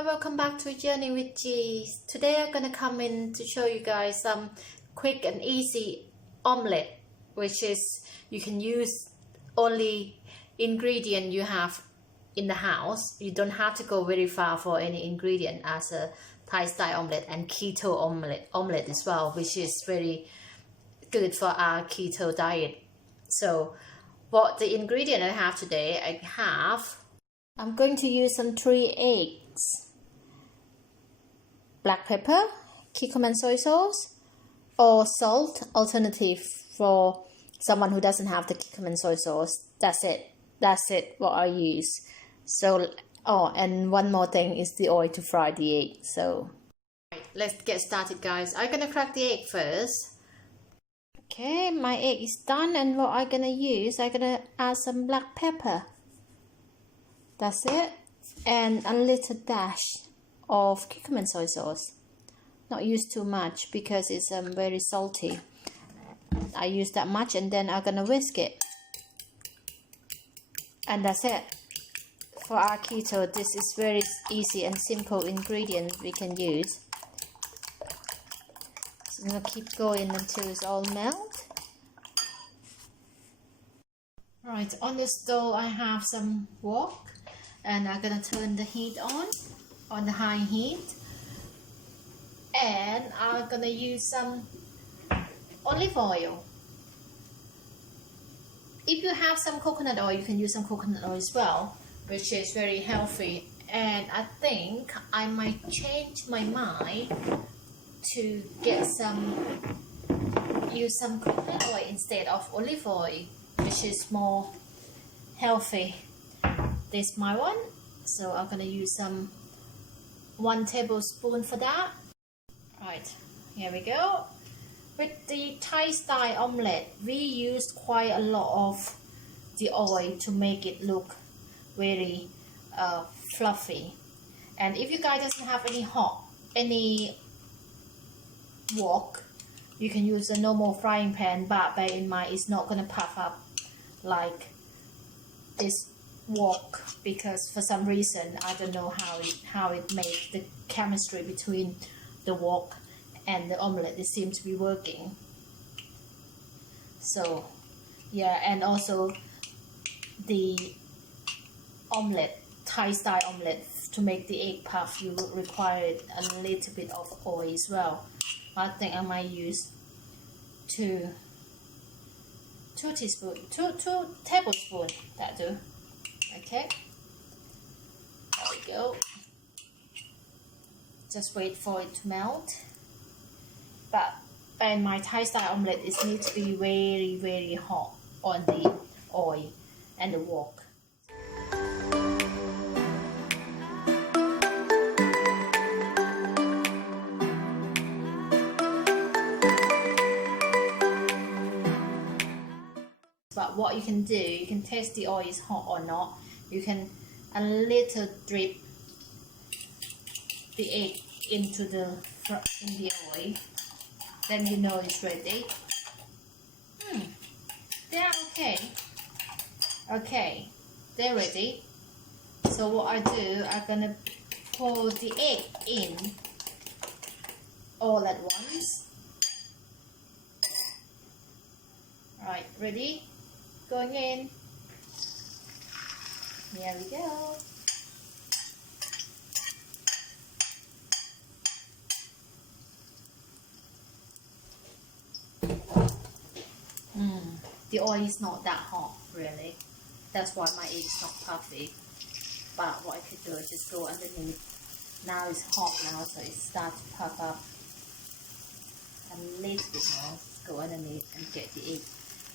everyone, welcome back to Journey with G. Today I'm gonna come in to show you guys some quick and easy omelette, which is you can use only ingredient you have in the house. You don't have to go very far for any ingredient, as a Thai style omelette and keto omelette as well, which is very good for our keto diet. So what the ingredient I have today, I'm going to use some 3 eggs, black pepper, cucumber soy sauce, or salt alternative for someone who doesn't have the cucumber soy sauce. That's it what I use. So and one more thing is the oil to fry the egg. So let's get started, guys. I'm gonna crack the egg first. Okay, my egg is done, and what I'm gonna add some black pepper. That's it, and a little dash of cucumber soy sauce. Not use too much because it's very salty. I use that much, and then I'm gonna whisk it. And that's it. For our keto, this is very easy and simple ingredient we can use. So I'm gonna keep going until it's all melt. Right, on the stove I have some wok. And I'm gonna turn the heat on the high heat, and I'm gonna use some olive oil. If you have some coconut oil, you can use some coconut oil as well, which is very healthy. And I think I might change my mind to use some coconut oil instead of olive oil, which is more healthy. This is my one, so I'm gonna use 1 tablespoon for that. Right, here we go. With the Thai style omelette, we used quite a lot of the oil to make it look very fluffy. And if you guys doesn't have any wok, you can use a normal frying pan, but bear in mind it's not gonna puff up like this wok, because for some reason I don't know how it makes the chemistry between the wok and the omelette. It seems to be working. So yeah, and also the omelette, Thai style omelette, to make the egg puff, you will require a little bit of oil as well. I think I might use 2 tablespoons. That do. Okay, there we go. Just wait for it to melt. But in my Thai style omelette, it needs to be very, very hot on the oil and the wok. But what you can do, you can test the oil is hot or not. You can a little drip the egg into the oil. Then you know it's ready. They're okay. Okay, they're ready. So what I do, I'm gonna pour the egg in all at once. Right, ready? Going in. Here we go. The oil is not that hot, really. That's why my egg is not puffy. But what I could do is just go underneath. Now it's hot now, so it starts to puff up a little bit more. Go underneath and get the egg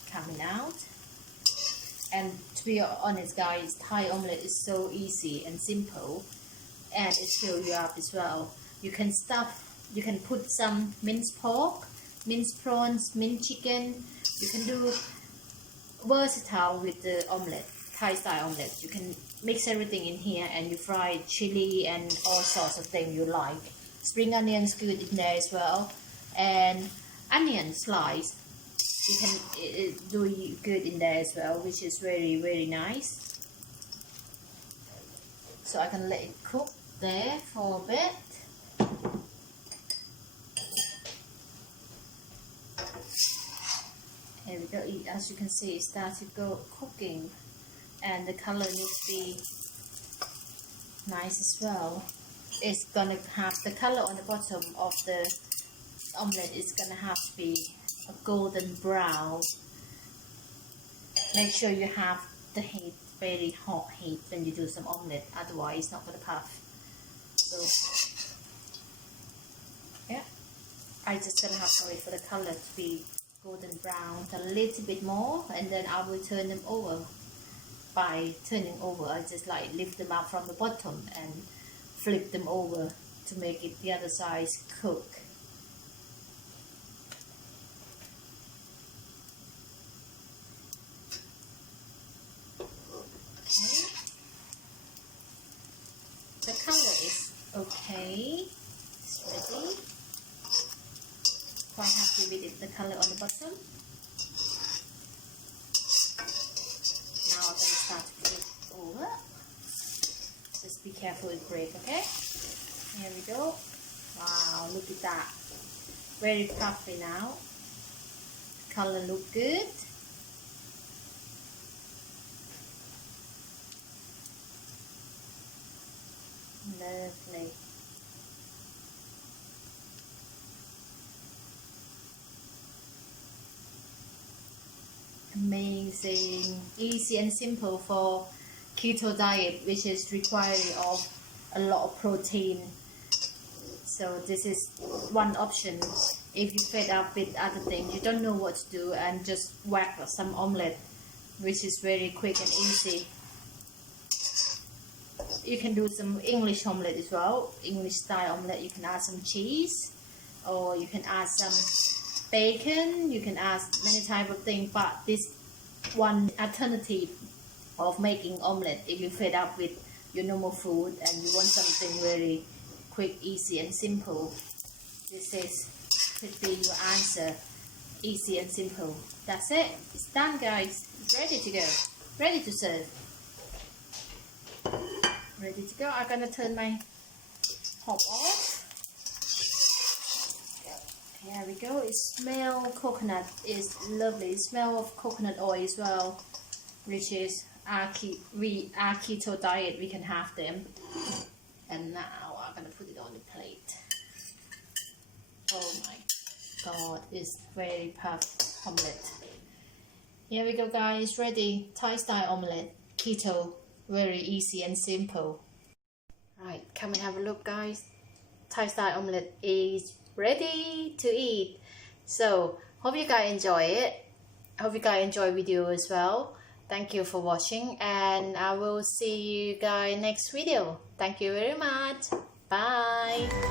coming out. And to be honest, guys, Thai omelette is so easy and simple, and it fills you up as well. You can put some minced pork, minced prawns, minced chicken. You can do versatile with the omelette, Thai style omelette. You can mix everything in here, and you fry chili and all sorts of things you like. Spring onions good in there as well, and onion slice. You can do good in there as well, which is very, very nice. So I can let it cook there for a bit. Here we go. As you can see, it starts to go cooking, and the color needs to be nice as well. It's gonna have the color on the bottom of the omelette is gonna have to be a golden brown. Make sure you have the heat, very hot heat when you do some omelette, otherwise it's not gonna puff. So yeah, I just gonna have to wait for the color to be golden brown a little bit more, and then I will turn them over. By turning over, I just like lift them up from the bottom and flip them over to make it the other side cook. Okay. The color is okay. It's ready. Quite happy with it, the color on the bottom. Now I'm going to start to flip over. Just be careful with break, okay? Here we go. Wow, look at that. Very puffy now. Color look good. Lovely. Amazing, easy and simple for keto diet, which is requiring of a lot of protein. So this is one option. If you fed up with other things, you don't know what to do, and just whack some omelette, which is very quick and easy. You can do some English omelette as well. English style omelette, you can add some cheese, or you can add some bacon, you can add many type of things, but this one alternative of making omelette, if you fed up with your normal food and you want something very quick, easy and simple, this could be your answer. Easy and simple. That's it. It's done, guys. It's ready to go. Ready to serve. Ready to go. I'm gonna turn my hob off. There we go. It smells coconut. It's lovely. It smells of coconut oil as well, which is our keto diet. We can have them. And now I'm gonna put it on the plate. Oh my God! It's very puffed omelette. Here we go, guys. Ready. Thai style omelette. Keto. Very easy and simple. Right, come and have a look, guys. Thai style omelette is ready to eat. So hope you guys enjoy it. Hope you guys enjoy video as well. Thank you for watching, and I will see you guys next video. Thank you very much. Bye.